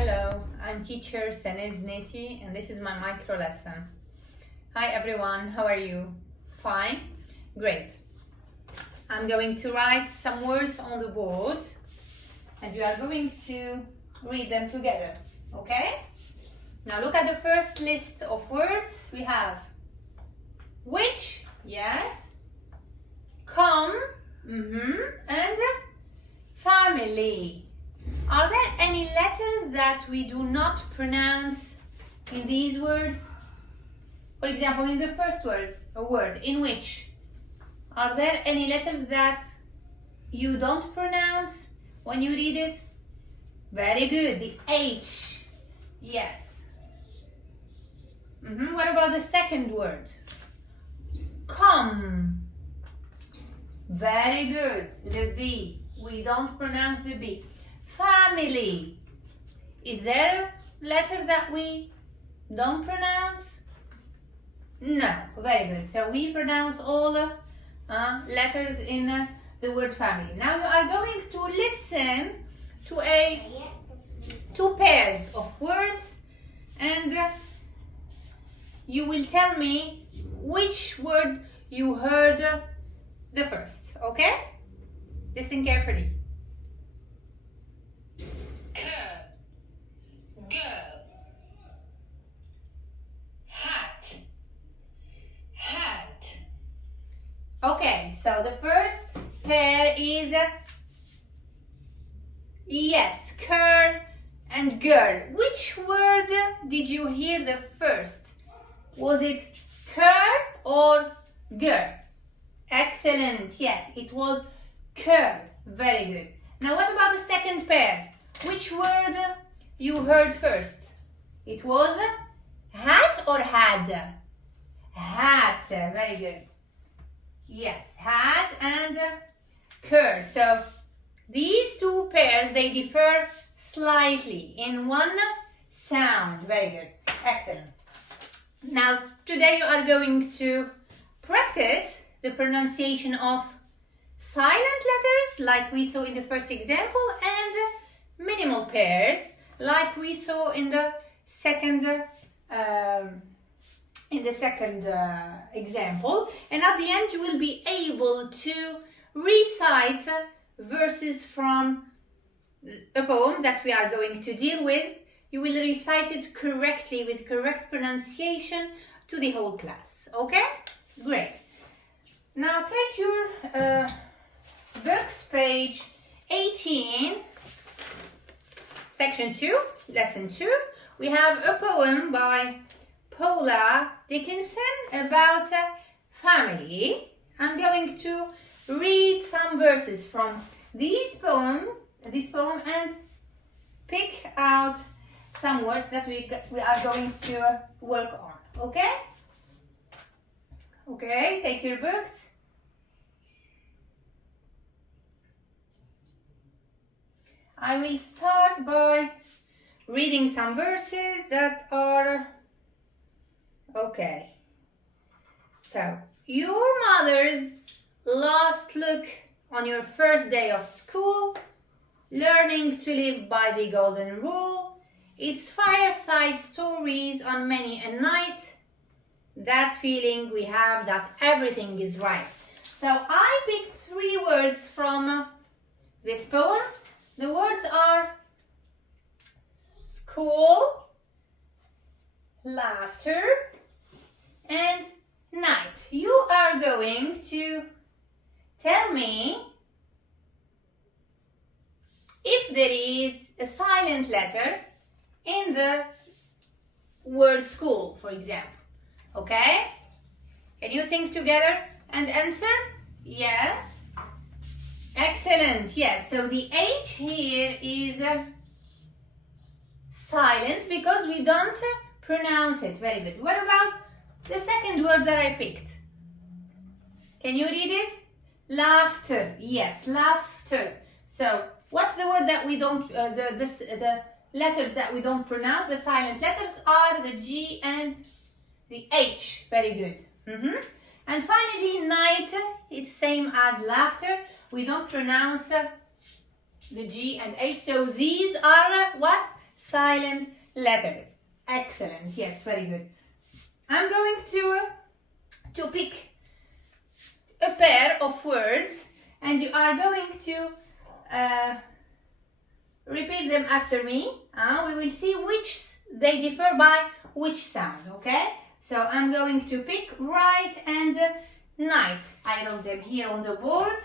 Hello, I'm teacher Sanez Neti and this is my micro lesson. Hi everyone, how are you? Fine? Great. I'm going to write some words on the board and we are going to read them together, okay? Now look at the first list of words. We have which, yes, come, and family. Are there any letters that we do not pronounce in these words? For example, in the first word, in which, are there any letters that you don't pronounce when you read it? Very good, the H, yes. What about the second word? Come. Very good, the B, we don't pronounce the B. Family. Is there a letter that we don't pronounce? No. Very good. So we pronounce all letters in the word family. Now you are going to listen to two pairs of words and you will tell me which word you heard the first. Okay? Listen carefully. Okay, so the first pair is, yes, curl and girl. Which word did you hear the first? Was it curl or girl? Excellent, yes, it was curl. Very good. Now what about the second pair? Which word you heard first? It was hat or had? Hat, very good. Yes, hat and curl. So these two pairs, they differ slightly in one sound. Very good. Excellent. Now, today you are going to practice the pronunciation of silent letters like we saw in the first example and minimal pairs like we saw in the second example, and at the end you will be able to recite verses from a poem that we are going to deal with. You will recite it correctly with correct pronunciation to the whole class. Okay? Great. Now take your books, page 18, section 2, lesson 2. We have a poem by Paula Dickinson about family. I'm going to read some verses from this poem and pick out some words that we are going to work on. Okay? Okay, take your books. I will start by reading some verses that are okay. So, your mother's last look on your first day of school, learning to live by the golden rule, it's fireside stories on many a night, that feeling we have that everything is right. So I picked 3 words from this poem. The words are school, laughter, and night. You are going to tell me if there is a silent letter in the word school, for example. Okay? Can you think together and answer? Yes. Excellent. Yes. So the H here is silent because we don't pronounce it. Very good. What about the second word that I picked? Can you read it? Laughter. Yes, laughter. So what's the word that we don't, the letters that we don't pronounce? The silent letters are the G and the H. Very good. And finally, night. It's same as laughter. We don't pronounce the G and H. So these are what? silent letters. Excellent. Yes, very good. I'm going to pick a pair of words and you are going to repeat them after me. We will see which they differ by which sound, okay? So I'm going to pick right and night. I wrote them here on the board.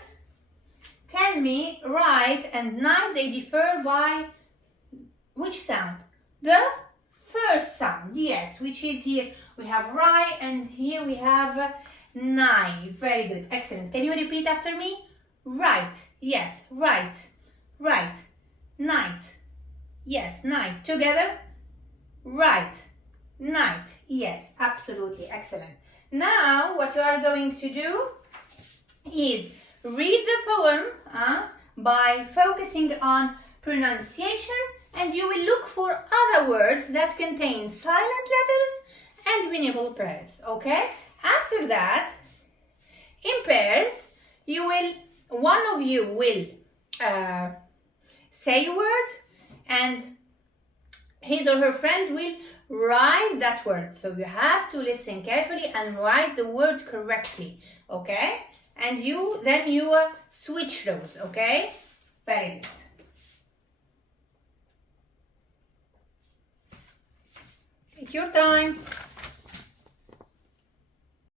Tell me right and night, they differ by which sound? The first sound, yes, which is here. We have right and here we have nine. Very good, excellent. Can you repeat after me? Right, yes, right, right. Night, yes, night. Together? Right, night, yes, absolutely, excellent. Now, what you are going to do is read the poem by focusing on pronunciation, and you will look for other words that contain silent letters and winnable pairs, okay? After that, in pairs, one of you will say a word and his or her friend will write that word. So you have to listen carefully and write the word correctly, okay? And then you switch roles, okay? Very good. Take your time.